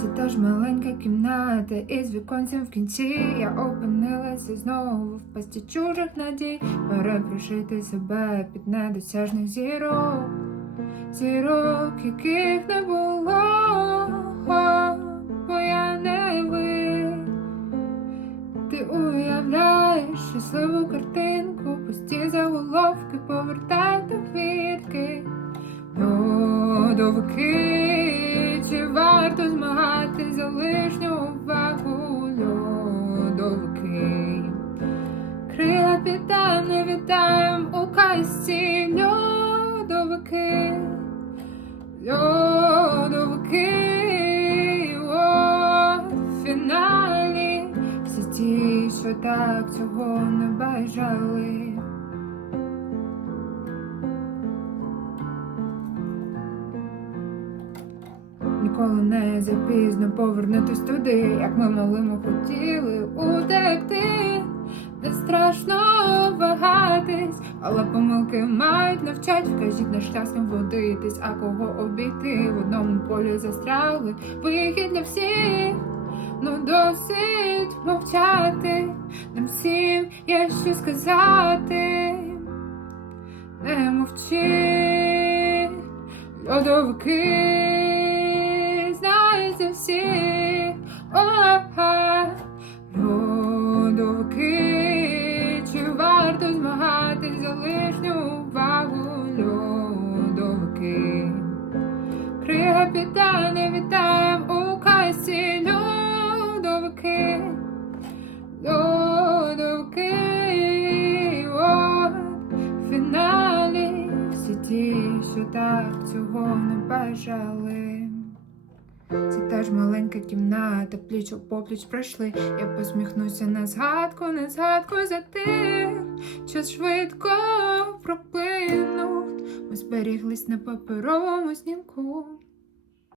Це та ж маленька кімната із віконцем в кінці. Я опинилася знову в пасті чужих надій, перепрошити себе під недосяжних зірок, зірок, яких не було, бо я не ви. Ти уявляєш щасливу картинку, пусті заголовки, до квітки. Віддам у касті льодовики, льодовики, в фіналі всі ті, що так цього не бажали. Ніколи не запізно повернутись туди, як ми малими хотіли утекти. Не страшно але помилки мають навчать. Вкажіть на ким водитись, а кого обійти в одному полі застряли. Вихід для всіх, ну досить мовчати. Нам всім є що сказати. Не мовчи, льодовики знаються всі. Крига піда не віддам у касі льодовики, льодовики, о, фіналі всі ті, що так цього не бажали. Це та ж маленька кімната, пліч у попліч пройшли. Я посміхнуся на згадку, на згадку за тих, час швидко проплинув. Ми зберіглись на паперовому знімку.